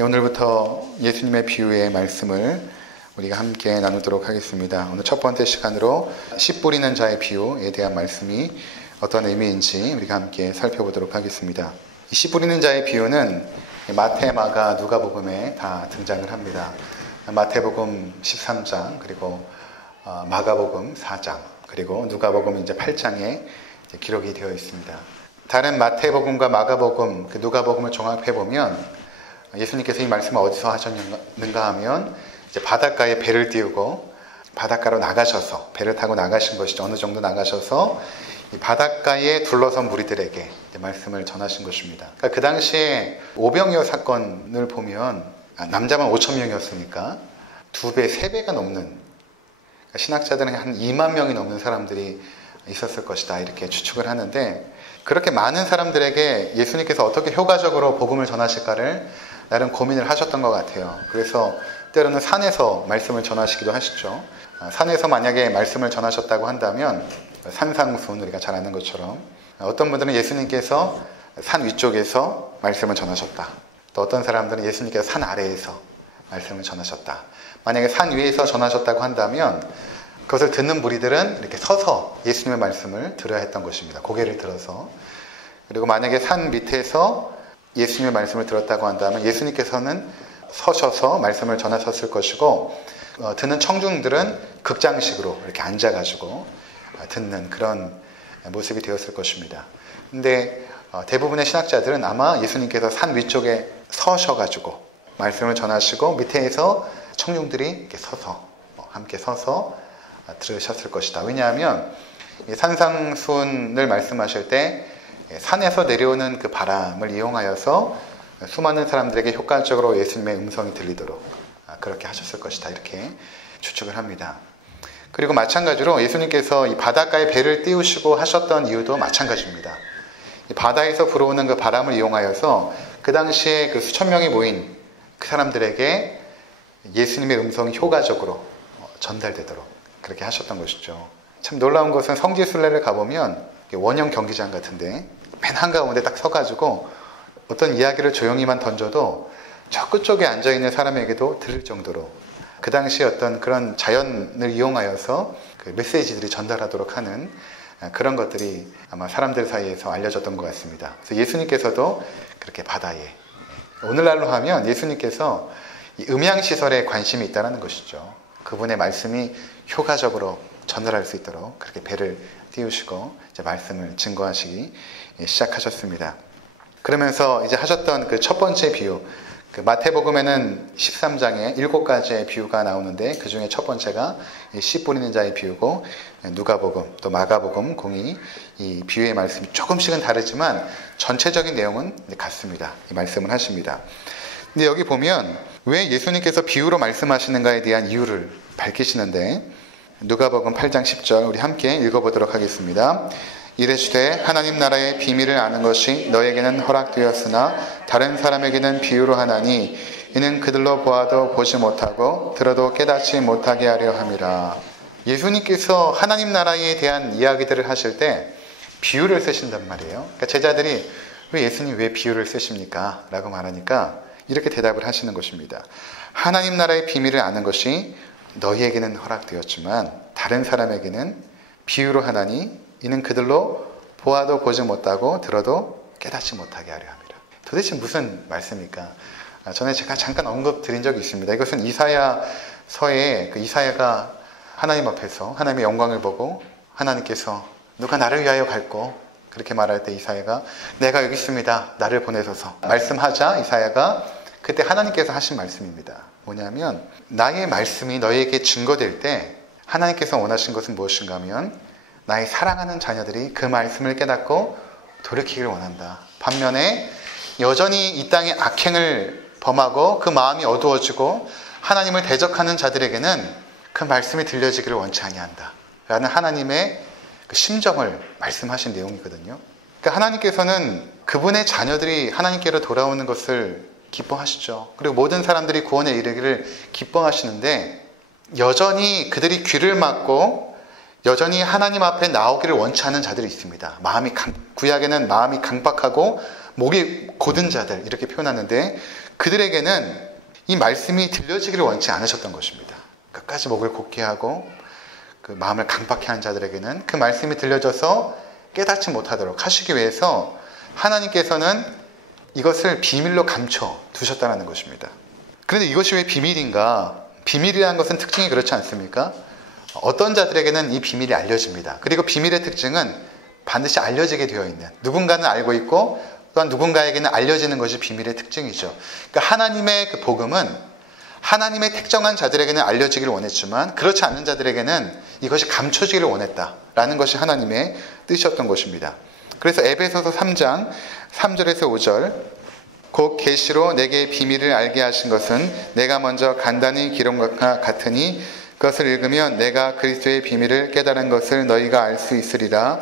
오늘부터 예수님의 비유의 말씀을 우리가 함께 나누도록 하겠습니다. 오늘 첫 번째 시간으로 씨 뿌리는 자의 비유에 대한 말씀이 어떤 의미인지 우리가 함께 살펴보도록 하겠습니다. 이 씨 뿌리는 자의 비유는 마태, 마가, 누가복음에 다 등장을 합니다. 마태복음 13장, 그리고 마가복음 4장, 그리고 누가복음 이제 8장에 기록이 되어 있습니다. 다른 마태복음과 마가복음, 누가복음을 종합해 보면 예수님께서 이 말씀을 어디서 하셨는가 하면 이제 바닷가에 배를 띄우고 바닷가로 나가셔서 배를 타고 나가신 것이죠. 어느 정도 나가셔서 이 바닷가에 둘러선 무리들에게 말씀을 전하신 것입니다. 그러니까 그 당시에 오병이어 사건을 보면 남자만 5천 명이었으니까 2배, 3배가 넘는, 그러니까 신학자들은 한 2만 명이 넘는 사람들이 있었을 것이다 이렇게 추측을 하는데, 그렇게 많은 사람들에게 예수님께서 어떻게 효과적으로 복음을 전하실까를 나름 고민을 하셨던 것 같아요. 그래서 때로는 산에서 말씀을 전하시기도 하시죠. 산에서 만약에 말씀을 전하셨다고 한다면 산상순, 우리가 잘 아는 것처럼 어떤 분들은 예수님께서 산 위쪽에서 말씀을 전하셨다. 또 어떤 사람들은 예수님께서 산 아래에서 말씀을 전하셨다. 만약에 산 위에서 전하셨다고 한다면 그것을 듣는 무리들은 이렇게 서서 예수님의 말씀을 들어야 했던 것입니다. 고개를 들어서. 그리고 만약에 산 밑에서 예수님의 말씀을 들었다고 한다면 예수님께서는 서셔서 말씀을 전하셨을 것이고, 듣는 청중들은 극장식으로 이렇게 앉아가지고 듣는 그런 모습이 되었을 것입니다. 근데 대부분의 신학자들은 아마 예수님께서 산 위쪽에 서셔가지고 말씀을 전하시고 밑에서 청중들이 이렇게 서서 함께 서서 들으셨을 것이다. 왜냐하면 산상순을 말씀하실 때 산에서 내려오는 그 바람을 이용하여서 수많은 사람들에게 효과적으로 예수님의 음성이 들리도록 그렇게 하셨을 것이다 이렇게 추측을 합니다. 그리고 마찬가지로 예수님께서 이 바닷가에 배를 띄우시고 하셨던 이유도 마찬가지입니다. 이 바다에서 불어오는 그 바람을 이용하여서 그 당시에 그 수천 명이 모인 그 사람들에게 예수님의 음성이 효과적으로 전달되도록 그렇게 하셨던 것이죠. 참 놀라운 것은 성지순례를 가보면 원형 경기장 같은데 맨 한가운데 딱 서가지고 어떤 이야기를 조용히만 던져도 저 끝쪽에 앉아있는 사람에게도 들을 정도로 그 당시에 어떤 그런 자연을 이용하여서 그 메시지들이 전달하도록 하는 그런 것들이 아마 사람들 사이에서 알려졌던 것 같습니다. 그래서 예수님께서도 그렇게 바다에, 오늘날로 하면 예수님께서 이 음향시설에 관심이 있다는 것이죠. 그분의 말씀이 효과적으로 전달할 수 있도록 그렇게 배를 띄우시고 이제 말씀을 증거하시기 시작하셨습니다. 그러면서 이제 하셨던 그 첫 번째 비유, 그 마태복음에는 13장에 7가지의 비유가 나오는데 그 중에 첫 번째가 씨 뿌리는 자의 비유고, 누가복음 또 마가복음 공이 이 비유의 말씀이 조금씩은 다르지만 전체적인 내용은 같습니다. 이 말씀을 하십니다. 근데 여기 보면 왜 예수님께서 비유로 말씀하시는가에 대한 이유를 밝히시는데, 누가복음 8장 10절 우리 함께 읽어보도록 하겠습니다. 이르시되 하나님 나라의 비밀을 아는 것이 너에게는 허락되었으나 다른 사람에게는 비유로 하나니 이는 그들로 보아도 보지 못하고 들어도 깨닫지 못하게 하려 함이라. 예수님께서 하나님 나라에 대한 이야기들을 하실 때 비유를 쓰신단 말이에요. 그러니까 제자들이 예수님 왜 비유를 쓰십니까? 라고 말하니까 이렇게 대답을 하시는 것입니다. 하나님 나라의 비밀을 아는 것이 너희에게는 허락되었지만 다른 사람에게는 비유로 하나니 이는 그들로 보아도 보지 못하고 들어도 깨닫지 못하게 하려 함이라. 도대체 무슨 말씀입니까? 전에 제가 잠깐 언급드린 적이 있습니다. 이것은 이사야서에 그 이사야가 하나님 앞에서 하나님의 영광을 보고 하나님께서 누가 나를 위하여 갈꼬 그렇게 말할 때 이사야가 내가 여기 있습니다. 나를 보내소서 말씀하자 이사야가 그때 하나님께서 하신 말씀입니다. 뭐냐면 나의 말씀이 너희에게 증거될 때 하나님께서 원하신 것은 무엇인가 하면 나의 사랑하는 자녀들이 그 말씀을 깨닫고 돌이키기를 원한다. 반면에 여전히 이 땅에 악행을 범하고 그 마음이 어두워지고 하나님을 대적하는 자들에게는 그 말씀이 들려지기를 원치 아니한다 라는 하나님의 그 심정을 말씀하신 내용이거든요. 그러니까 하나님께서는 그분의 자녀들이 하나님께로 돌아오는 것을 기뻐하시죠. 그리고 모든 사람들이 구원에 이르기를 기뻐하시는데 여전히 그들이 귀를 막고 여전히 하나님 앞에 나오기를 원치 않는 자들이 있습니다. 구약에는 마음이 강박하고 목이 곧은 자들 이렇게 표현하는데 그들에게는 이 말씀이 들려지기를 원치 않으셨던 것입니다. 끝까지 목을 곧게 하고 그 마음을 강박해 한 자들에게는 그 말씀이 들려져서 깨닫지 못하도록 하시기 위해서 하나님께서는 이것을 비밀로 감춰 두셨다는 것입니다. 그런데 이것이 왜 비밀인가? 비밀이라는 것은 특징이 그렇지 않습니까? 어떤 자들에게는 이 비밀이 알려집니다. 그리고 비밀의 특징은 반드시 알려지게 되어 있는, 누군가는 알고 있고 또한 누군가에게는 알려지는 것이 비밀의 특징이죠. 그러니까 하나님의 그 복음은 하나님의 특정한 자들에게는 알려지기를 원했지만 그렇지 않은 자들에게는 이것이 감춰지기를 원했다라는 것이 하나님의 뜻이었던 것입니다. 그래서 에베소서 3장 3절에서 5절, 곧 계시로 내게 비밀을 알게 하신 것은 내가 먼저 간단히 기록한 것과 같으니 그것을 읽으면 내가 그리스도의 비밀을 깨달은 것을 너희가 알 수 있으리라.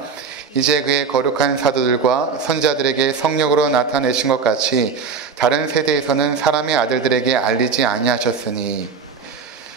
이제 그의 거룩한 사도들과 선지자들에게 성령으로 나타내신 것 같이 다른 세대에서는 사람의 아들들에게 알리지 아니하셨으니.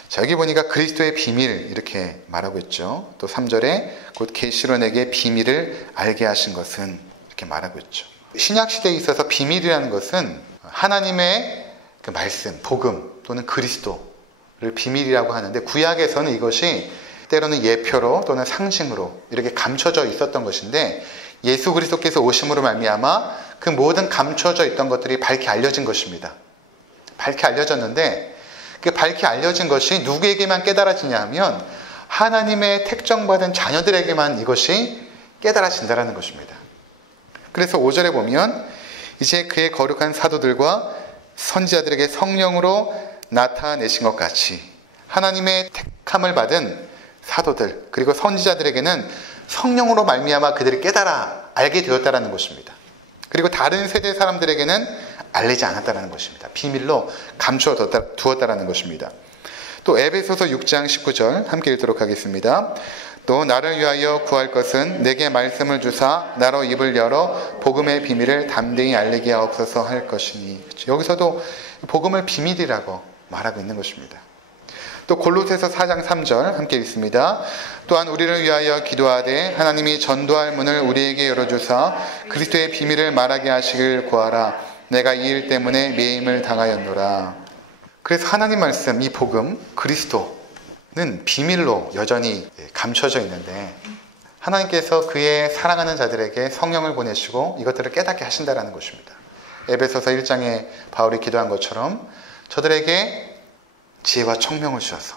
자, 여기 보니까 그리스도의 비밀 이렇게 말하고 있죠. 또 3절에 곧 계시로 내게 비밀을 알게 하신 것은 이렇게 말하고 있죠. 신약시대에 있어서 비밀이라는 것은 하나님의 그 말씀, 복음 또는 그리스도를 비밀이라고 하는데, 구약에서는 이것이 때로는 예표로 또는 상징으로 이렇게 감춰져 있었던 것인데, 예수 그리스도께서 오심으로 말미암아 그 모든 감춰져 있던 것들이 밝게 알려진 것입니다. 밝게 알려졌는데 그 밝게 알려진 것이 누구에게만 깨달아지냐 하면 하나님의 택정받은 자녀들에게만 이것이 깨달아진다는 것입니다. 그래서 5절에 보면 이제 그의 거룩한 사도들과 선지자들에게 성령으로 나타내신 것 같이, 하나님의 택함을 받은 사도들 그리고 선지자들에게는 성령으로 말미암아 그들이 깨달아 알게 되었다는 것입니다. 그리고 다른 세대 사람들에게는 알리지 않았다는 것입니다. 비밀로 감추어 두었다는 것입니다. 또 에베소서 6장 19절 함께 읽도록 하겠습니다. 또 나를 위하여 구할 것은 내게 말씀을 주사 나로 입을 열어 복음의 비밀을 담대히 알리게 하옵소서 할 것이니. 여기서도 복음을 비밀이라고 말하고 있는 것입니다. 또 골로새서 4장 3절 함께 읽습니다. 또한 우리를 위하여 기도하되 하나님이 전도할 문을 우리에게 열어주사 그리스도의 비밀을 말하게 하시길 구하라. 내가 이 일 때문에 매임을 당하였노라. 그래서 하나님 말씀, 이 복음, 그리스도는 비밀로 여전히 감춰져 있는데 하나님께서 그의 사랑하는 자들에게 성령을 보내시고 이것들을 깨닫게 하신다는 것입니다. 에베소서 1장에 바울이 기도한 것처럼 저들에게 지혜와 총명을 주셔서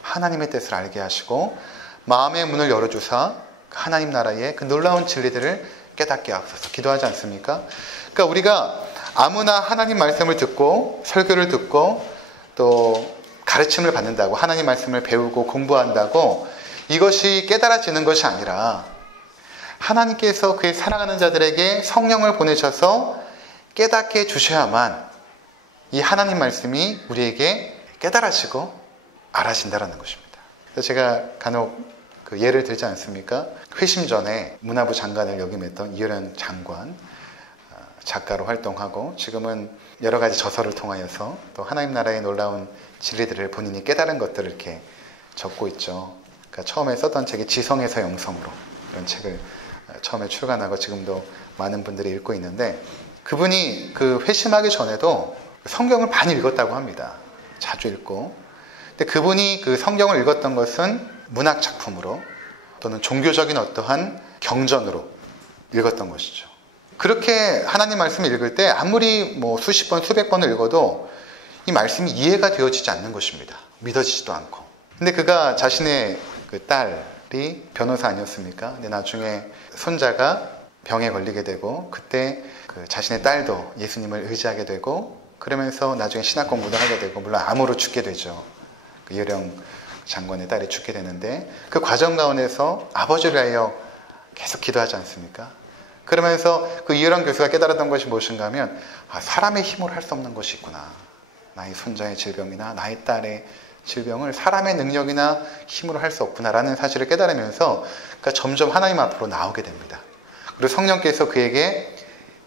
하나님의 뜻을 알게 하시고 마음의 문을 열어주사 하나님 나라의 그 놀라운 진리들을 깨닫게 하옵소서 기도하지 않습니까? 그러니까 우리가 아무나 하나님 말씀을 듣고 설교를 듣고 또 가르침을 받는다고, 하나님 말씀을 배우고 공부한다고 이것이 깨달아지는 것이 아니라 하나님께서 그의 사랑하는 자들에게 성령을 보내셔서 깨닫게 해주셔야만 이 하나님 말씀이 우리에게 깨달아지고 알아진다는 것입니다. 그래서 제가 간혹 그 예를 들지 않습니까? 회심 전에 문화부 장관을 역임했던 이효련 장관, 작가로 활동하고 지금은 여러 가지 저서를 통하여서 또 하나님 나라의 놀라운 진리들을 본인이 깨달은 것들을 이렇게 적고 있죠. 그러니까 처음에 썼던 책이 지성에서 영성으로, 이런 책을 처음에 출간하고 지금도 많은 분들이 읽고 있는데, 그분이 그 회심하기 전에도 성경을 많이 읽었다고 합니다. 자주 읽고. 근데 그분이 그 성경을 읽었던 것은 문학 작품으로 또는 종교적인 어떠한 경전으로 읽었던 것이죠. 그렇게 하나님 말씀을 읽을 때 아무리 뭐 수십 번, 수백 번을 읽어도 이 말씀이 이해가 되어지지 않는 것입니다. 믿어지지도 않고. 근데 그가 자신의 그 딸이 변호사 아니었습니까? 근데 나중에 손자가 병에 걸리게 되고 그때 그 자신의 딸도 예수님을 의지하게 되고 그러면서 나중에 신학 공부도 하게 되고 물론 암으로 죽게 되죠. 그 이효령 장관의 딸이 죽게 되는데 그 과정 가운데서 아버지를 위하여 계속 기도하지 않습니까? 그러면서 그 이효령 교수가 깨달았던 것이 무엇인가 하면 사람의 힘으로 할 수 없는 것이 있구나. 나의 손자의 질병이나 나의 딸의 질병을 사람의 능력이나 힘으로 할 수 없구나라는 사실을 깨달으면서 그러니까 점점 하나님 앞으로 나오게 됩니다. 그리고 성령께서 그에게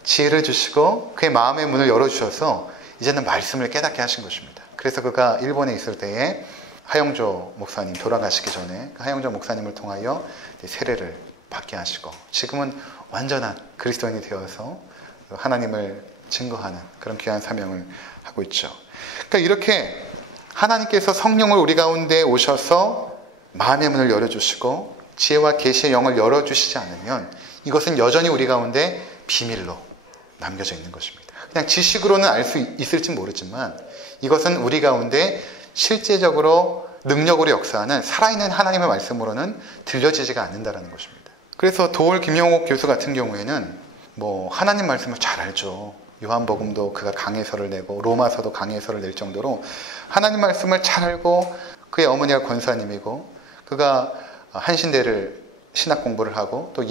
지혜를 주시고 그의 마음의 문을 열어주셔서 이제는 말씀을 깨닫게 하신 것입니다. 그래서 그가 일본에 있을 때에 하영조 목사님 돌아가시기 전에 하영조 목사님을 통하여 세례를 받게 하시고 지금은 완전한 그리스도인이 되어서 하나님을 증거하는 그런 귀한 사명을 하고 있죠. 그러니까 이렇게 하나님께서 성령을 우리 가운데 오셔서 마음의 문을 열어주시고 지혜와 계시의 영을 열어주시지 않으면 이것은 여전히 우리 가운데 비밀로 남겨져 있는 것입니다. 그냥 지식으로는 알 수 있을지 모르지만 이것은 우리 가운데 실제적으로 능력으로 역사하는 살아있는 하나님의 말씀으로는 들려지지가 않는다는 것입니다. 그래서 도올 김용옥 교수 같은 경우에는 하나님 말씀을 잘 알죠. 요한복음도 그가 강해서를 내고 로마서도 강해서를 낼 정도로 하나님 말씀을 잘 알고 그의 어머니가 권사님이고 그가 한신대를 신학 공부를 하고 또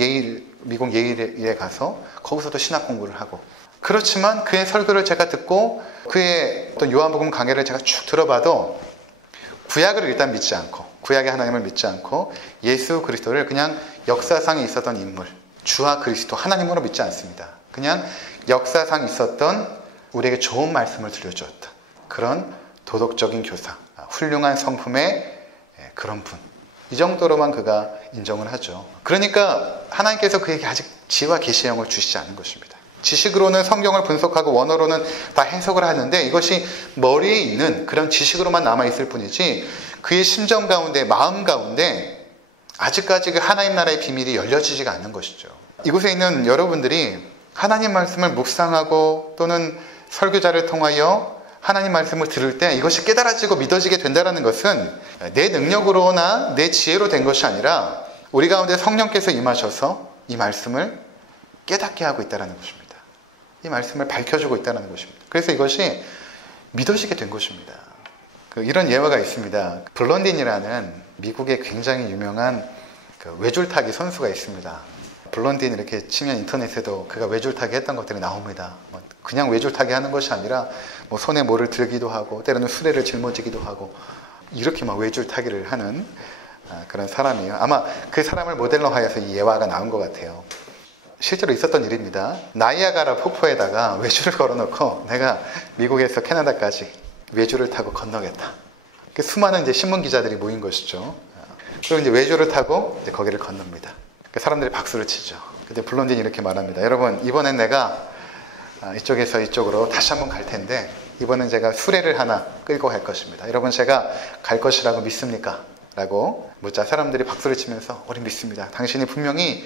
미국 예일에 가서 거기서도 신학 공부를 하고 그렇지만 그의 설교를 제가 듣고 그의 어떤 요한복음 강해를 제가 쭉 들어봐도 구약을 일단 믿지 않고 구약의 하나님을 믿지 않고 예수 그리스도를 그냥 역사상에 있었던 인물 주와 그리스도 하나님으로 믿지 않습니다. 그냥 역사상 있었던 우리에게 좋은 말씀을 들려주었다. 그런 도덕적인 교사, 훌륭한 성품의 그런 분. 이 정도로만 그가 인정을 하죠. 그러니까 하나님께서 그에게 아직 지혜와 계시의 영을 주시지 않은 것입니다. 지식으로는 성경을 분석하고 원어로는 다 해석을 하는데 이것이 머리에 있는 그런 지식으로만 남아있을 뿐이지 그의 심정 가운데, 마음 가운데 아직까지 그 하나님 나라의 비밀이 열려지지가 않는 것이죠. 이곳에 있는 여러분들이 하나님 말씀을 묵상하고 또는 설교자를 통하여 하나님 말씀을 들을 때 이것이 깨달아지고 믿어지게 된다는 것은 내 능력으로나 내 지혜로 된 것이 아니라 우리 가운데 성령께서 임하셔서 이 말씀을 깨닫게 하고 있다는 것입니다. 이 말씀을 밝혀주고 있다는 것입니다. 그래서 이것이 믿어지게 된 것입니다. 이런 예화가 있습니다. 블런딘이라는 미국의 굉장히 유명한 외줄타기 선수가 있습니다. 블런딘 이렇게 치면 인터넷에도 그가 외줄타기 했던 것들이 나옵니다. 그냥 외줄타기 하는 것이 아니라 손에 뭐를 들기도 하고 때로는 수레를 짊어지기도 하고 이렇게 외줄타기를 하는 그런 사람이에요. 아마 그 사람을 모델로 하여서 이 예화가 나온 것 같아요. 실제로 있었던 일입니다. 나이아가라 폭포에다가 외줄을 걸어놓고 내가 미국에서 캐나다까지 외줄을 타고 건너겠다. 수많은 이제 신문 기자들이 모인 것이죠. 그리고 이제 외줄을 타고 이제 거기를 건넙니다. 사람들이 박수를 치죠. 근데 블론딘이 이렇게 말합니다. 여러분, 이번엔 내가 이쪽에서 이쪽으로 다시 한번 갈 텐데 이번엔 제가 수레를 하나 끌고 갈 것입니다. 여러분, 제가 갈 것이라고 믿습니까? 라고 묻자 사람들이 박수를 치면서 우리 믿습니다. 당신이 분명히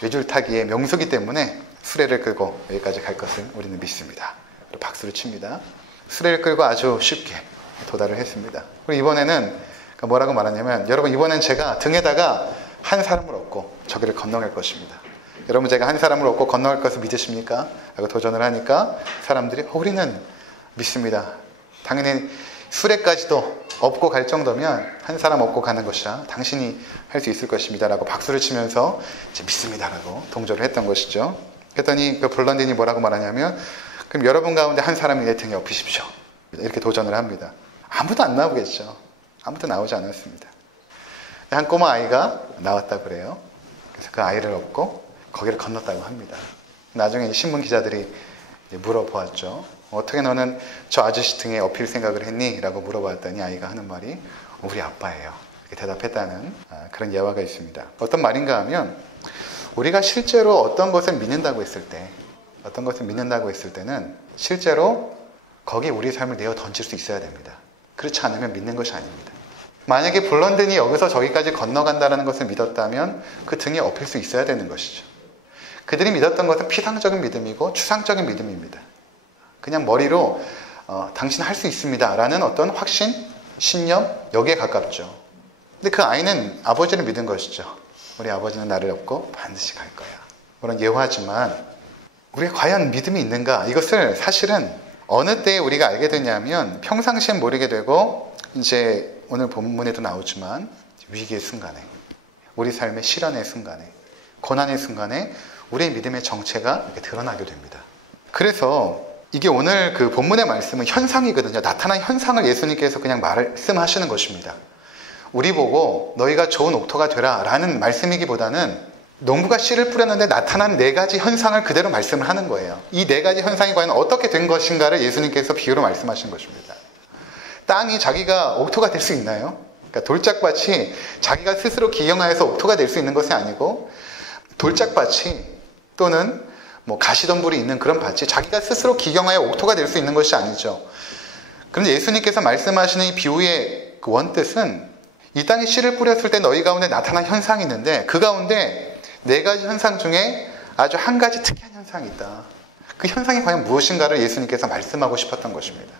외줄타기의 명수기 때문에 수레를 끌고 여기까지 갈 것을 우리는 믿습니다. 박수를 칩니다. 수레를 끌고 아주 쉽게 도달을 했습니다. 그리고 이번에는 뭐라고 말하냐면 여러분, 이번엔 제가 등에다가 한 사람을 업고 저기를 건너갈 것입니다. 여러분, 제가 한 사람을 업고 건너갈 것을 믿으십니까? 라고 도전을 하니까 사람들이 우리는 믿습니다. 당연히 수레까지도 업고 갈 정도면 한 사람 업고 가는 것이라 당신이 할 수 있을 것입니다. 라고 박수를 치면서 이제 믿습니다. 라고 동조를 했던 것이죠. 그랬더니 그 블런딘이 뭐라고 말하냐면 그럼 여러분 가운데 한 사람이 내 등에 업히십시오. 이렇게 도전을 합니다. 아무도 안 나오겠죠. 아무도 나오지 않았습니다. 한 꼬마 아이가 나왔다고 그래요. 그래서 그 아이를 업고 거기를 건넜다고 합니다. 나중에 신문 기자들이 물어보았죠. 어떻게 너는 저 아저씨 등에 업힐 생각을 했니? 라고 물어봤더니 아이가 하는 말이 우리 아빠예요. 이렇게 대답했다는 그런 예화가 있습니다. 어떤 말인가 하면 우리가 실제로 어떤 것을 믿는다고 했을 때는 실제로 거기에 우리 삶을 내어 던질 수 있어야 됩니다. 그렇지 않으면 믿는 것이 아닙니다. 만약에 블런딘이 여기서 저기까지 건너간다는 것을 믿었다면 그 등에 업힐 수 있어야 되는 것이죠. 그들이 믿었던 것은 피상적인 믿음이고 추상적인 믿음입니다. 그냥 머리로 당신 할 수 있습니다 라는 어떤 확신, 신념, 여기에 가깝죠. 근데 그 아이는 아버지를 믿은 것이죠. 우리 아버지는 나를 업고 반드시 갈 거야. 물론 예화지만 우리가 과연 믿음이 있는가? 이것을 사실은 어느 때에 우리가 알게 되냐면 평상시엔 모르게 되고 이제 오늘 본문에도 나오지만 위기의 순간에, 우리 삶의 시련의 순간에, 고난의 순간에 우리의 믿음의 정체가 이렇게 드러나게 됩니다. 그래서 이게 오늘 그 본문의 말씀은 현상이거든요. 나타난 현상을 예수님께서 그냥 말씀하시는 것입니다. 우리 보고 너희가 좋은 옥토가 되라 라는 말씀이기보다는 농부가 씨를 뿌렸는데 나타난 4가지 현상을 그대로 말씀을 하는 거예요. 이 4가지 현상이 과연 어떻게 된 것인가를 예수님께서 비유로 말씀하신 것입니다. 땅이 자기가 옥토가 될 수 있나요? 그러니까 돌짝밭이 자기가 스스로 기경하여서 옥토가 될 수 있는 것이 아니고 돌짝밭이 또는 가시덤불이 있는 그런 밭이 자기가 스스로 기경하여 옥토가 될 수 있는 것이 아니죠. 그런데 예수님께서 말씀하시는 이 비유의 그 원뜻은 이 땅에 씨를 뿌렸을 때 너희 가운데 나타난 현상이 있는데 그 가운데 4가지 현상 중에 아주 한 가지 특이한 현상이 있다. 그 현상이 과연 무엇인가를 예수님께서 말씀하고 싶었던 것입니다.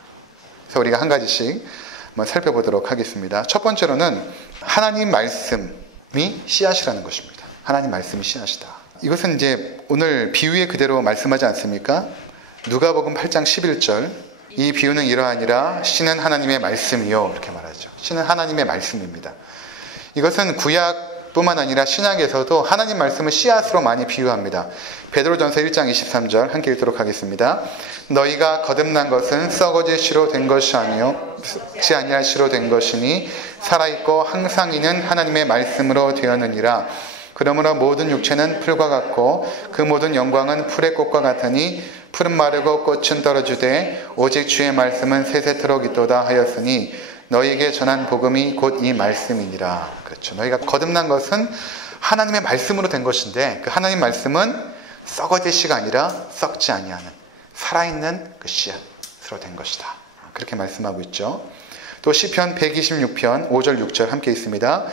그래서 우리가 한 가지씩 한번 살펴보도록 하겠습니다. 첫 번째로는 하나님 말씀이 씨앗이라는 것입니다. 하나님 말씀이 씨앗이다. 이것은 이제 오늘 비유의 그대로 말씀하지 않습니까? 누가복음 8장 11절 이 비유는 이러하니라 씨는 하나님의 말씀이요 이렇게 말하죠. 씨는 하나님의 말씀입니다. 이것은 구약뿐만 아니라 신약에서도 하나님 말씀을 씨앗으로 많이 비유합니다. 베드로전서 1장 23절 함께 읽도록 하겠습니다. 너희가 거듭난 것은 썩어질 씨로 된 것이 아니요 썩지 아니할 씨로 된 것이니 살아있고 항상 있는 하나님의 말씀으로 되었느니라. 그러므로 모든 육체는 풀과 같고 그 모든 영광은 풀의 꽃과 같으니 풀은 마르고 꽃은 떨어지되 오직 주의 말씀은 세세토록 있도다 하였으니 너희에게 전한 복음이 곧 이 말씀이니라. 그렇죠. 너희가 거듭난 것은 하나님의 말씀으로 된 것인데 그 하나님 말씀은 썩어질 씨가 아니라 썩지 아니하는 살아있는 그 씨앗으로 된 것이다. 그렇게 말씀하고 있죠. 또 시편 126편 5절 6절 함께 있습니다.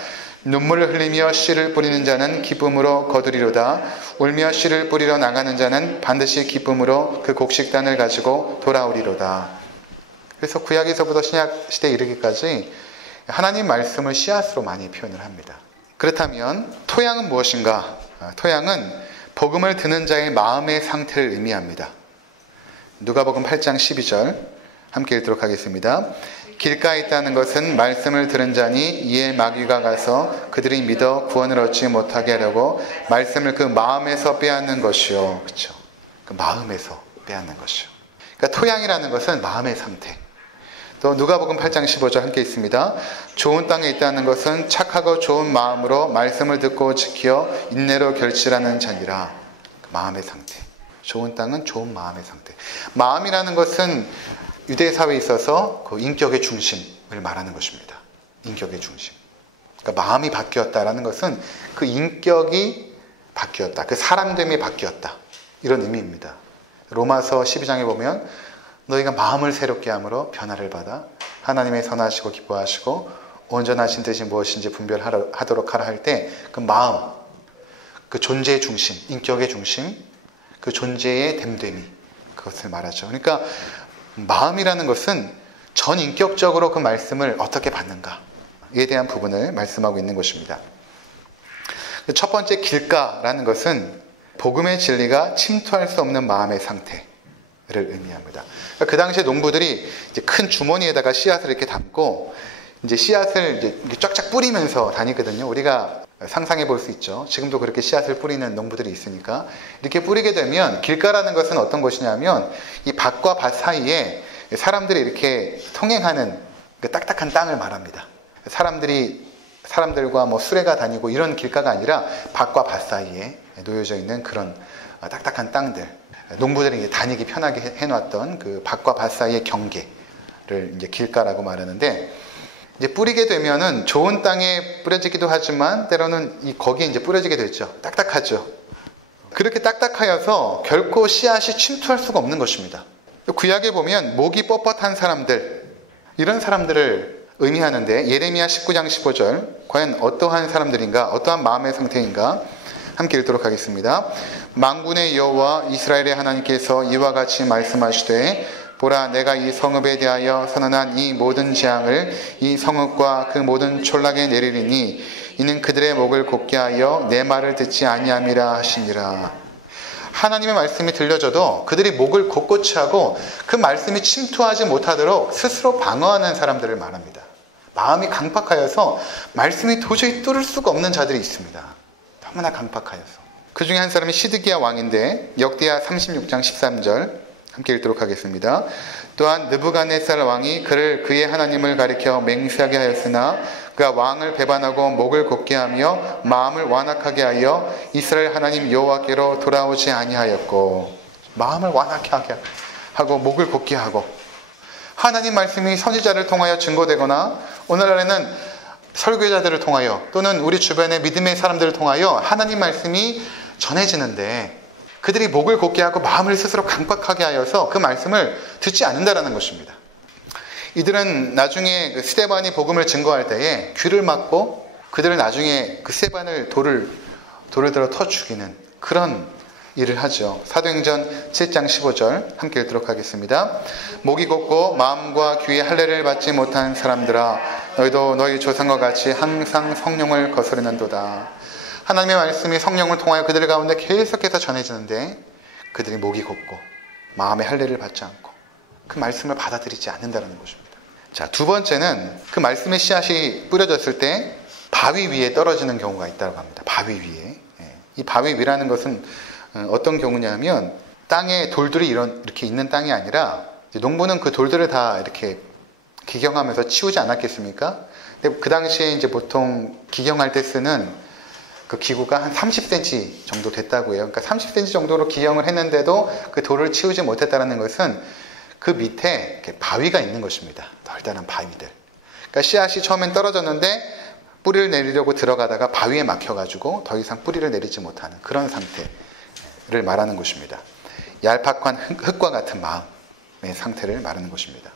눈물을 흘리며 씨를 뿌리는 자는 기쁨으로 거두리로다. 울며 씨를 뿌리러 나가는 자는 반드시 기쁨으로 그 곡식단을 가지고 돌아오리로다. 그래서 구약에서부터 신약 시대에 이르기까지 하나님 말씀을 씨앗으로 많이 표현을 합니다. 그렇다면 토양은 무엇인가? 토양은 복음을 듣는 자의 마음의 상태를 의미합니다. 누가복음 8장 12절 함께 읽도록 하겠습니다. 길가에 있다는 것은 말씀을 들은 자니 이에 마귀가 가서 그들이 믿어 구원을 얻지 못하게 하려고 말씀을 그 마음에서 빼앗는 것이요. 그렇죠. 그 마음에서 빼앗는 것이요. 그러니까 토양이라는 것은 마음의 상태. 또 누가복음 8장 15절 함께 있습니다. 좋은 땅에 있다는 것은 착하고 좋은 마음으로 말씀을 듣고 지켜 인내로 결실하는 자니라. 그 마음의 상태. 좋은 땅은 좋은 마음의 상태. 마음이라는 것은 유대 사회에 있어서 그 인격의 중심을 말하는 것입니다. 인격의 중심. 그러니까 마음이 바뀌었다라는 것은 그 인격이 바뀌었다. 그 사람됨이 바뀌었다. 이런 의미입니다. 로마서 12장에 보면 너희가 마음을 새롭게 함으로 변화를 받아 하나님의 선하시고 기뻐하시고 온전하신 뜻이 무엇인지 분별하도록 하라 할 때 그 마음, 그 존재의 중심, 인격의 중심, 그 존재의 됨됨이 그것을 말하죠. 그러니까 마음이라는 것은 전인격적으로 그 말씀을 어떻게 받는가에 대한 부분을 말씀하고 있는 것입니다. 첫 번째 길가라는 것은 복음의 진리가 침투할 수 없는 마음의 상태를 의미합니다. 그 당시에 농부들이 이제 큰 주머니에다가 씨앗을 이렇게 담고 이제 씨앗을 이제 쫙쫙 뿌리면서 다니거든요. 우리가 상상해 볼 수 있죠. 지금도 그렇게 씨앗을 뿌리는 농부들이 있으니까. 이렇게 뿌리게 되면 길가라는 것은 어떤 것이냐면 이 밭과 밭 사이에 사람들이 이렇게 통행하는 그 딱딱한 땅을 말합니다. 사람들과 뭐 수레가 다니고 이런 길가가 아니라 밭과 밭 사이에 놓여져 있는 그런 딱딱한 땅들. 농부들이 다니기 편하게 해놨던 그 밭과 밭 사이의 경계를 이제 길가라고 말하는데 이제 뿌리게 되면은 좋은 땅에 뿌려지기도 하지만 때로는 거기에 이제 뿌려지게 되죠. 딱딱하죠. 그렇게 딱딱하여서 결코 씨앗이 침투할 수가 없는 것입니다. 구약에 보면 목이 뻣뻣한 사람들, 이런 사람들을 의미하는데 예레미야 19장 15절 과연 어떠한 사람들인가, 어떠한 마음의 상태인가 함께 읽도록 하겠습니다. 만군의 여호와 이스라엘의 하나님께서 이와 같이 말씀하시되 보라 내가 이 성읍에 대하여 선언한 이 모든 재앙을 이 성읍과 그 모든 촌락에 내리리니 이는 그들의 목을 곧게 하여 내 말을 듣지 아니함이라 하시니라. 하나님의 말씀이 들려져도 그들이 목을 곧고치 하고 그 말씀이 침투하지 못하도록 스스로 방어하는 사람들을 말합니다. 마음이 강팍하여서 말씀이 도저히 뚫을 수가 없는 자들이 있습니다. 너무나 강팍하여서. 그 중에 한 사람이 시드기야 왕인데 역대하 36장 13절 함께 읽도록 하겠습니다. 또한 느부갓네살 왕이 그를 그의 하나님을 가리켜 맹세하게 하였으나 그가 왕을 배반하고 목을 곧게 하며 마음을 완악하게 하여 이스라엘 하나님 여호와께로 돌아오지 아니하였고, 마음을 완악하게 하고 목을 곧게 하고, 하나님 말씀이 선지자를 통하여 증거되거나 오늘날에는 설교자들을 통하여 또는 우리 주변의 믿음의 사람들을 통하여 하나님 말씀이 전해지는데 그들이 목을 곧게 하고 마음을 스스로 강박하게 하여서 그 말씀을 듣지 않는다라는 것입니다. 이들은 나중에 그 스데반이 복음을 증거할 때에 귀를 막고 그들은 나중에 그 스데반을 돌을 들어 터 죽이는 그런 일을 하죠. 사도행전 7장 15절 함께 읽도록 하겠습니다. 목이 곧고 마음과 귀에 할례를 받지 못한 사람들아 너희도 너희 조상과 같이 항상 성령을 거스르는도다. 하나님의 말씀이 성령을 통하여 그들 가운데 계속해서 전해지는데 그들이 목이 곧고 마음의 할례를 받지 않고 그 말씀을 받아들이지 않는다는 것입니다. 자, 두 번째는 그 말씀의 씨앗이 뿌려졌을 때 바위 위에 떨어지는 경우가 있다고 합니다. 바위 위에. 이 바위 위라는 것은 어떤 경우냐면 땅에 돌들이 이렇게 있는 땅이 아니라 농부는 그 돌들을 다 이렇게 기경하면서 치우지 않았겠습니까? 근데 그 당시에 이제 보통 기경할 때 쓰는 그 기구가 한 30cm 정도 됐다고 해요. 그러니까 30cm 정도로 기경을 했는데도 그 돌을 치우지 못했다는 것은 그 밑에 이렇게 바위가 있는 것입니다. 널널한 바위들. 그러니까 씨앗이 처음엔 떨어졌는데 뿌리를 내리려고 들어가다가 바위에 막혀가지고 더 이상 뿌리를 내리지 못하는 그런 상태를 말하는 것입니다. 얄팍한 흙과 같은 마음의 상태를 말하는 것입니다.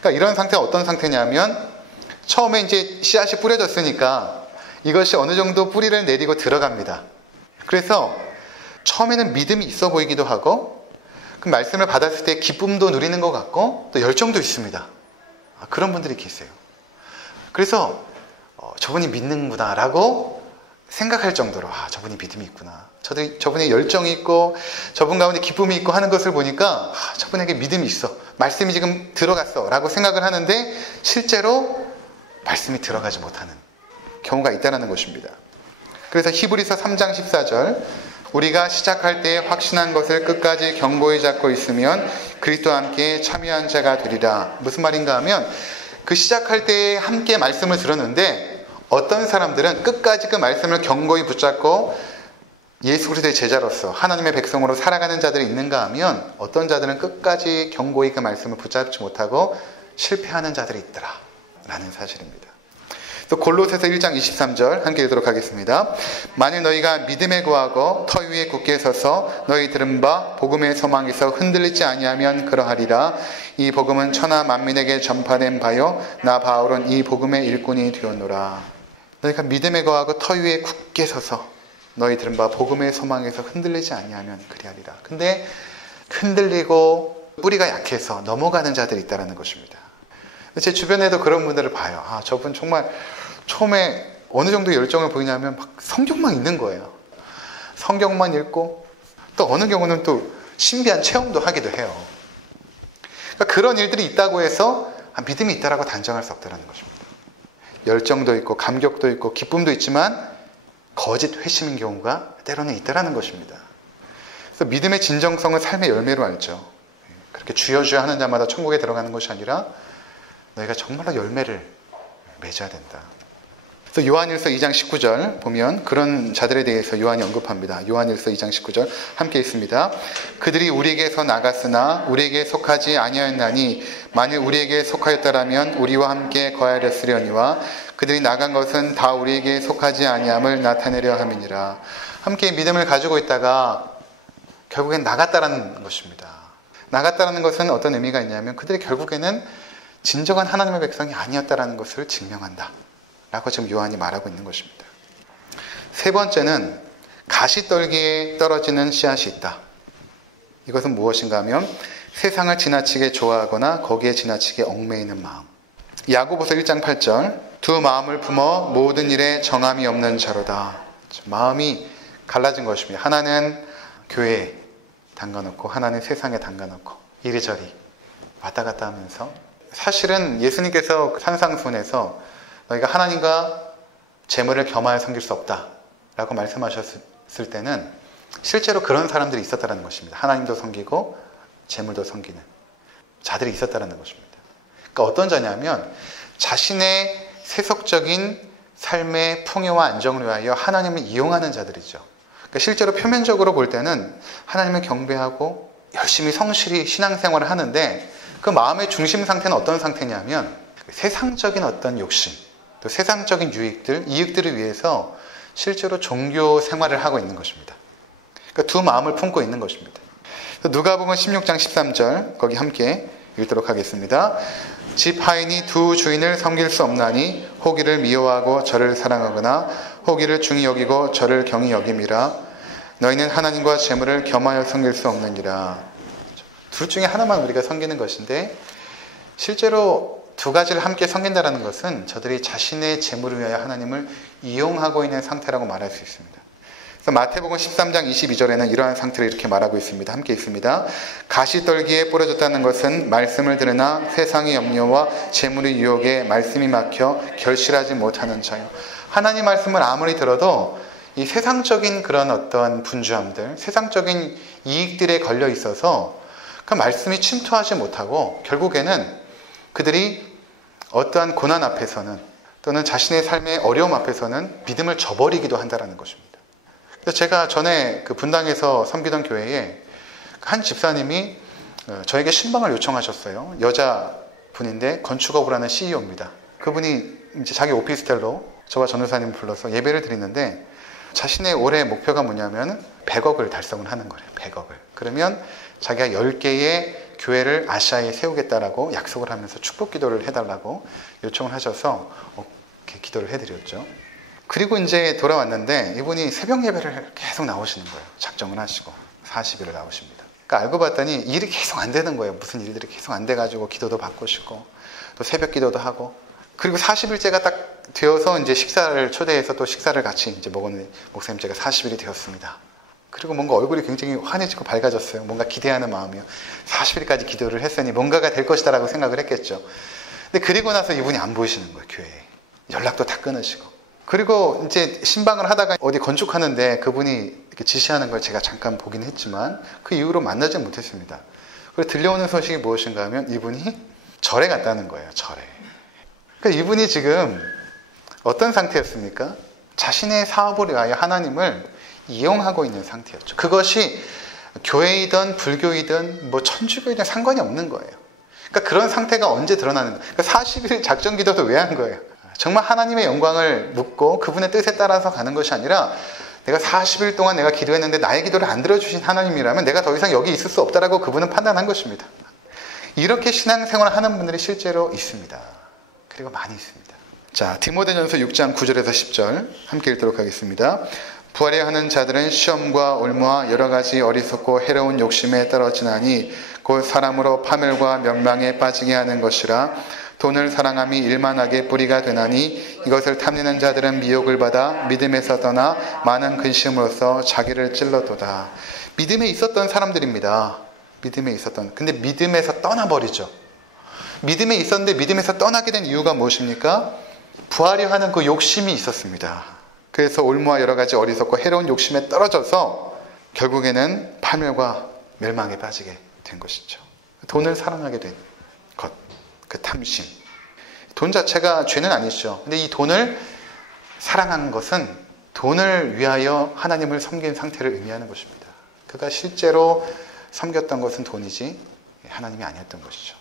그러니까 이런 상태가 어떤 상태냐면 처음에 이제 씨앗이 뿌려졌으니까 이것이 어느 정도 뿌리를 내리고 들어갑니다. 그래서 처음에는 믿음이 있어 보이기도 하고 그 말씀을 받았을 때 기쁨도 누리는 것 같고 또 열정도 있습니다. 그런 분들이 계세요. 그래서 저분이 믿는구나 라고 생각할 정도로 저분이 믿음이 있구나. 저분의 열정이 있고 저분 가운데 기쁨이 있고 하는 것을 보니까 저분에게 믿음이 있어. 말씀이 지금 들어갔어 라고 생각을 하는데 실제로 말씀이 들어가지 못하는 경우가 있다는 것입니다. 그래서 히브리서 3장 14절 우리가 시작할 때 확신한 것을 끝까지 견고히 잡고 있으면 그리스도와 함께 참여한 자가 되리라. 무슨 말인가 하면 그 시작할 때 함께 말씀을 들었는데 어떤 사람들은 끝까지 그 말씀을 견고히 붙잡고 예수 그리스도의 제자로서 하나님의 백성으로 살아가는 자들이 있는가 하면 어떤 자들은 끝까지 견고히 그 말씀을 붙잡지 못하고 실패하는 자들이 있더라 라는 사실입니다. 또 골로새서 1장 23절 함께 읽도록 하겠습니다. 만일 너희가 믿음에 구하고 터 위에 굳게 서서 너희 들은 바 복음의 소망에서 흔들리지 아니하면 그러하리라. 이 복음은 천하 만민에게 전파된 바요 나 바울은 이 복음의 일꾼이 되었노라. 너희가 믿음에 구하고 터 위에 굳게 서서 너희 들은 바 복음의 소망에서 흔들리지 아니하면 그리하리라. 근데 흔들리고 뿌리가 약해서 넘어가는 자들이 있다는 것입니다. 제 주변에도 그런 분들을 봐요. 저분 정말 처음에 어느 정도 열정을 보이냐면 막 성경만 읽는 거예요. 성경만 읽고 또 어느 경우는 또 신비한 체험도 하기도 해요. 그러니까 그런 일들이 있다고 해서 믿음이 있다라고 단정할 수 없다는 것입니다. 열정도 있고 감격도 있고 기쁨도 있지만 거짓 회심인 경우가 때로는 있다는 것입니다. 그래서 믿음의 진정성을 삶의 열매로 알죠. 그렇게 주여 주여 하는 자마다 천국에 들어가는 것이 아니라 너희가 정말로 열매를 맺어야 된다. 그래서 요한일서 2장 19절 보면 그런 자들에 대해서 요한이 언급합니다. 요한일서 2장 19절 함께 있습니다. 그들이 우리에게서 나갔으나 우리에게 속하지 아니하였나니 만일 우리에게 속하였더라면 우리와 함께 거하였으려니와 그들이 나간 것은 다 우리에게 속하지 아니함을 나타내려 함이니라. 함께 믿음을 가지고 있다가 결국엔 나갔다라는 것입니다. 나갔다라는 것은 어떤 의미가 있냐면 그들이 결국에는 진정한 하나님의 백성이 아니었다라는 것을 증명한다 라고 지금 요한이 말하고 있는 것입니다. 세 번째는 가시떨기에 떨어지는 씨앗이 있다. 이것은 무엇인가 하면 세상을 지나치게 좋아하거나 거기에 지나치게 얽매이는 마음. 야고보서 1장 8절 두 마음을 품어 모든 일에 정함이 없는 자로다. 마음이 갈라진 것입니다. 하나는 교회에 담가놓고 하나는 세상에 담가놓고 이리저리 왔다 갔다 하면서 사실은 예수님께서 산상수훈에서 너희가 하나님과 재물을 겸하여 섬길 수 없다 라고 말씀하셨을 때는 실제로 그런 사람들이 있었다는 것입니다. 하나님도 섬기고 재물도 섬기는 자들이 있었다는 것입니다. 그러니까 어떤 자냐면 자신의 세속적인 삶의 풍요와 안정을 위하여 하나님을 이용하는 자들이죠. 그러니까 실제로 표면적으로 볼 때는 하나님을 경배하고 열심히 성실히 신앙생활을 하는데 그 마음의 중심 상태는 어떤 상태냐면 세상적인 어떤 욕심, 또 세상적인 이익들을 위해서 실제로 종교 생활을 하고 있는 것입니다. 그러니까 두 마음을 품고 있는 것입니다. 누가복음 16장 13절 거기 함께 읽도록 하겠습니다. 집 하인이 두 주인을 섬길 수 없나니 호기를 미워하고 저를 사랑하거나 호기를 중히 여기고 저를 경히 여김이라. 너희는 하나님과 재물을 겸하여 섬길 수 없느니라. 둘 중에 하나만 우리가 섬기는 것인데, 실제로 두 가지를 함께 섬긴다는 것은 저들이 자신의 재물을 위하여 하나님을 이용하고 있는 상태라고 말할 수 있습니다. 그래서 마태복음 13장 22절에는 이러한 상태를 이렇게 말하고 있습니다. 함께 있습니다. 가시떨기에 뿌려졌다는 것은 말씀을 들으나 세상의 염려와 재물의 유혹에 말씀이 막혀 결실하지 못하는 자요. 하나님 말씀을 아무리 들어도 이 세상적인 그런 어떤 분주함들, 세상적인 이익들에 걸려 있어서 그 말씀이 침투하지 못하고 결국에는 그들이 어떠한 고난 앞에서는 또는 자신의 삶의 어려움 앞에서는 믿음을 저버리기도 한다는 것입니다. 그래서 제가 전에 그 분당에서 섬기던 교회에 한 집사님이 저에게 신방을 요청하셨어요. 여자분인데 건축업을 하는 CEO입니다. 그분이 이제 자기 오피스텔로 저와 전도사님을 불러서 예배를 드리는데 자신의 올해 목표가 뭐냐면 100억을 달성을 하는 거예요. 100억을. 그러면 자기가 10개의 교회를 아시아에 세우겠다라고 약속을 하면서 축복 기도를 해달라고 요청을 하셔서 이렇게 기도를 해드렸죠. 그리고 이제 돌아왔는데 이분이 새벽 예배를 계속 나오시는 거예요. 작정을 하시고 40일을 나오십니다. 그러니까 알고 봤더니 일이 계속 안 되는 거예요. 무슨 일들이 계속 안 돼가지고 기도도 바꾸시고 또 새벽 기도도 하고, 그리고 40일째가 딱 되어서 이제 식사를 초대해서 또 식사를 같이 이제 먹었는데 목사님 제가 40일이 되었습니다. 그리고 뭔가 얼굴이 굉장히 환해지고 밝아졌어요. 뭔가 기대하는 마음이요. 40일까지 기도를 했으니 뭔가가 될 것이다라고 생각을 했겠죠. 근데 그리고 나서 이분이 안 보이시는 거예요. 교회에. 연락도 다 끊으시고. 그리고 이제 신방을 하다가 어디 건축하는데 그분이 이렇게 지시하는 걸 제가 잠깐 보긴 했지만 그 이후로 만나지 못했습니다. 그리고 들려오는 소식이 무엇인가 하면 이분이 절에 갔다는 거예요. 절에. 그러니까 이분이 지금 어떤 상태였습니까? 자신의 사업을 위하여 하나님을 이용하고 있는 상태였죠. 그것이 교회이든 불교이든 뭐 천주교이든 상관이 없는 거예요. 그러니까 그런 상태가 언제 드러나는 거예요. 그러니까 40일 작전 기도도 왜 한 거예요? 정말 하나님의 영광을 묻고 그분의 뜻에 따라서 가는 것이 아니라 내가 40일 동안 내가 기도했는데 나의 기도를 안 들어주신 하나님이라면 내가 더 이상 여기 있을 수 없다라고 그분은 판단한 것입니다. 이렇게 신앙생활을 하는 분들이 실제로 있습니다. 그리고 많이 있습니다. 자, 디모데전서 6장 9절에서 10절 함께 읽도록 하겠습니다. 부하려 하는 자들은 시험과 올무와 여러 가지 어리석고 해로운 욕심에 떨어지나니 곧 사람으로 파멸과 멸망에 빠지게 하는 것이라. 돈을 사랑함이 일만하게 뿌리가 되나니 이것을 탐내는 자들은 미혹을 받아 믿음에서 떠나 많은 근심으로써 자기를 찔러도다. 믿음에 있었던 사람들입니다. 믿음에 있었던. 근데 믿음에서 떠나버리죠. 믿음에 있었는데 믿음에서 떠나게 된 이유가 무엇입니까? 부하려 하는 그 욕심이 있었습니다. 그래서 올무와 여러 가지 어리석고 해로운 욕심에 떨어져서 결국에는 파멸과 멸망에 빠지게 된 것이죠. 돈을 사랑하게 된 것, 그 탐심. 돈 자체가 죄는 아니죠. 근데 이 돈을 사랑하는 것은 돈을 위하여 하나님을 섬긴 상태를 의미하는 것입니다. 그가 실제로 섬겼던 것은 돈이지 하나님이 아니었던 것이죠.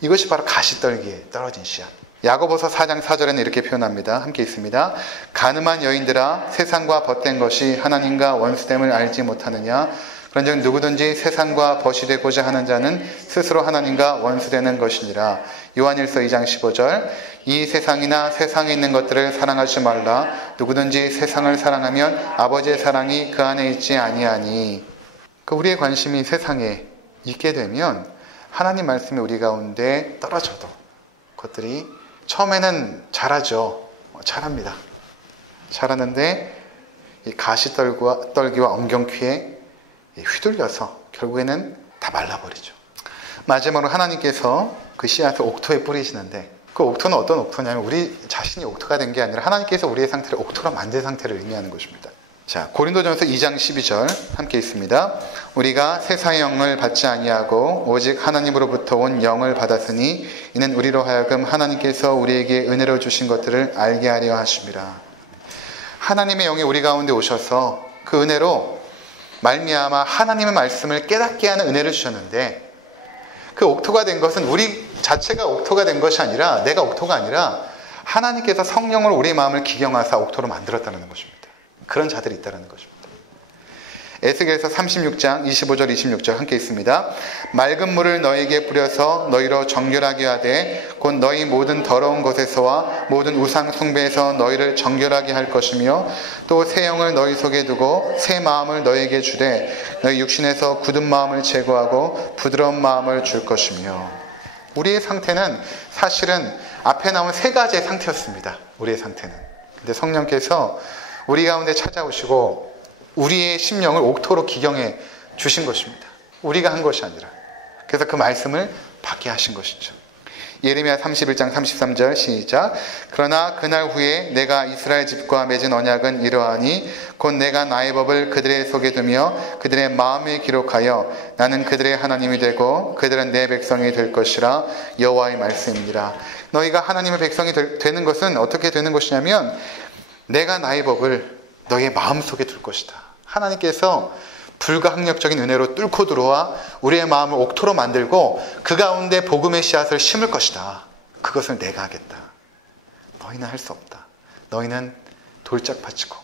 이것이 바로 가시떨기에 떨어진 씨앗. 야고보서 4장 4절에는 이렇게 표현합니다. 함께 있습니다. 가늠한 여인들아 세상과 벗된 것이 하나님과 원수됨을 알지 못하느냐. 그런즉 누구든지 세상과 벗이 되고자 하는 자는 스스로 하나님과 원수되는 것이니라. 요한일서 2장 15절. 이 세상이나 세상에 있는 것들을 사랑하지 말라. 누구든지 세상을 사랑하면 아버지의 사랑이 그 안에 있지 아니하니. 우리의 관심이 세상에 있게 되면 하나님 말씀이 우리 가운데 떨어져도 그것들이 처음에는 잘하죠. 잘합니다. 잘하는데 이 가시떨기와 엉겅퀴에 휘둘려서 결국에는 다 말라버리죠. 마지막으로 하나님께서 그 씨앗을 옥토에 뿌리시는데 그 옥토는 어떤 옥토냐면 우리 자신이 옥토가 된 게 아니라 하나님께서 우리의 상태를 옥토로 만든 상태를 의미하는 것입니다. 자, 고린도전서 2장 12절 함께 있습니다. 우리가 세상의 영을 받지 아니하고 오직 하나님으로부터 온 영을 받았으니 이는 우리로 하여금 하나님께서 우리에게 은혜로 주신 것들을 알게 하려 하심이라. 하나님의 영이 우리 가운데 오셔서 그 은혜로 말미암아 하나님의 말씀을 깨닫게 하는 은혜를 주셨는데 그 옥토가 된 것은 우리 자체가 옥토가 된 것이 아니라 내가 옥토가 아니라 하나님께서 성령으로 우리의 마음을 기경하사 옥토로 만들었다는 것입니다. 그런 자들이 있다는 것입니다. 에스겔서 36장 25절 26절 함께 있습니다. 맑은 물을 너희에게 뿌려서 너희로 정결하게 하되 곧 너희 모든 더러운 것에서와 모든 우상 숭배에서 너희를 정결하게 할 것이며 또 새 영을 너희 속에 두고 새 마음을 너희에게 주되 너희 육신에서 굳은 마음을 제거하고 부드러운 마음을 줄 것이며. 우리의 상태는 사실은 앞에 나온 세 가지의 상태였습니다. 우리의 상태는. 근데 성령께서 우리 가운데 찾아오시고 우리의 심령을 옥토로 기경해 주신 것입니다. 우리가 한 것이 아니라. 그래서 그 말씀을 받게 하신 것이죠. 예레미야 31장 33절 시작. 그러나 그날 후에 내가 이스라엘 집과 맺은 언약은 이러하니 곧 내가 나의 법을 그들의 속에 두며 그들의 마음에 기록하여 나는 그들의 하나님이 되고 그들은 내 백성이 될 것이라 여호와의 말씀이니라. 너희가 하나님의 백성이 되는 것은 어떻게 되는 것이냐면 내가 나의 법을 너희의 마음속에 둘 것이다. 하나님께서 불가항력적인 은혜로 뚫고 들어와 우리의 마음을 옥토로 만들고 그 가운데 복음의 씨앗을 심을 것이다. 그것을 내가 하겠다. 너희는 할 수 없다. 너희는 돌짝밭이고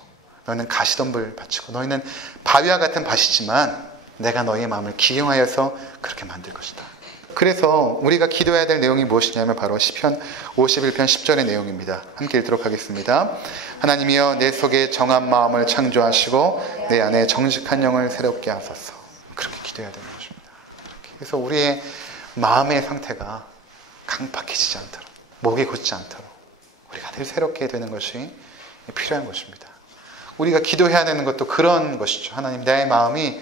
너희는 가시덤불 밭이고 너희는 바위와 같은 밭이지만 내가 너희의 마음을 기용하여서 그렇게 만들 것이다. 그래서 우리가 기도해야 될 내용이 무엇이냐면 바로 시편 51편 10절의 내용입니다. 함께 읽도록 하겠습니다. 하나님이여 내 속에 정한 마음을 창조하시고 내 안에 정직한 영을 새롭게 하소서. 그렇게 기도해야 되는 것입니다. 그래서 우리의 마음의 상태가 강팍해지지 않도록, 목이 굳지 않도록 우리가 늘 새롭게 되는 것이 필요한 것입니다. 우리가 기도해야 되는 것도 그런 것이죠. 하나님, 나의 마음이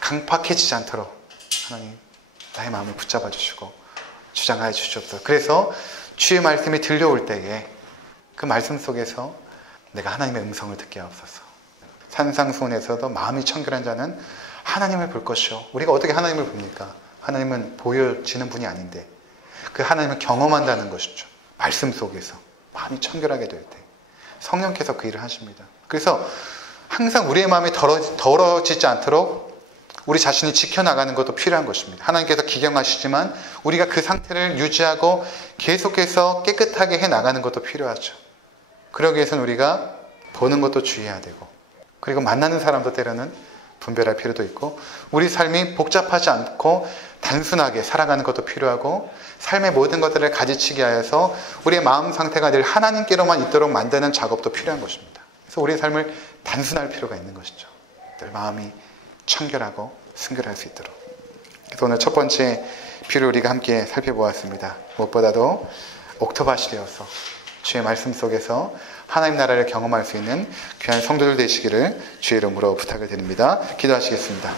강팍해지지 않도록 하나님 나의 마음을 붙잡아 주시고 주장하여 주시옵소서. 그래서 주의 말씀이 들려올 때에 그 말씀 속에서 내가 하나님의 음성을 듣게 하옵소서. 산상수훈에서도 마음이 청결한 자는 하나님을 볼 것이요. 우리가 어떻게 하나님을 봅니까? 하나님은 보여지는 분이 아닌데 그 하나님을 경험한다는 것이죠. 말씀 속에서 마음이 청결하게 될 때 성령께서 그 일을 하십니다. 그래서 항상 우리의 마음이 더러워지지 않도록 우리 자신이 지켜나가는 것도 필요한 것입니다. 하나님께서 기경하시지만 우리가 그 상태를 유지하고 계속해서 깨끗하게 해나가는 것도 필요하죠. 그러기 위해서는 우리가 보는 것도 주의해야 되고 그리고 만나는 사람도 때로는 분별할 필요도 있고 우리 삶이 복잡하지 않고 단순하게 살아가는 것도 필요하고 삶의 모든 것들을 가지치게 하여서 우리의 마음 상태가 늘 하나님께로만 있도록 만드는 작업도 필요한 것입니다. 그래서 우리의 삶을 단순할 필요가 있는 것이죠. 늘 마음이 청결하고 순결할 수 있도록. 그래서 오늘 첫 번째 비유를 우리가 함께 살펴보았습니다. 무엇보다도 옥토밭이 되어서 주의 말씀 속에서 하나님 나라를 경험할 수 있는 귀한 성도들 되시기를 주의 이름으로 부탁을 드립니다. 기도하시겠습니다.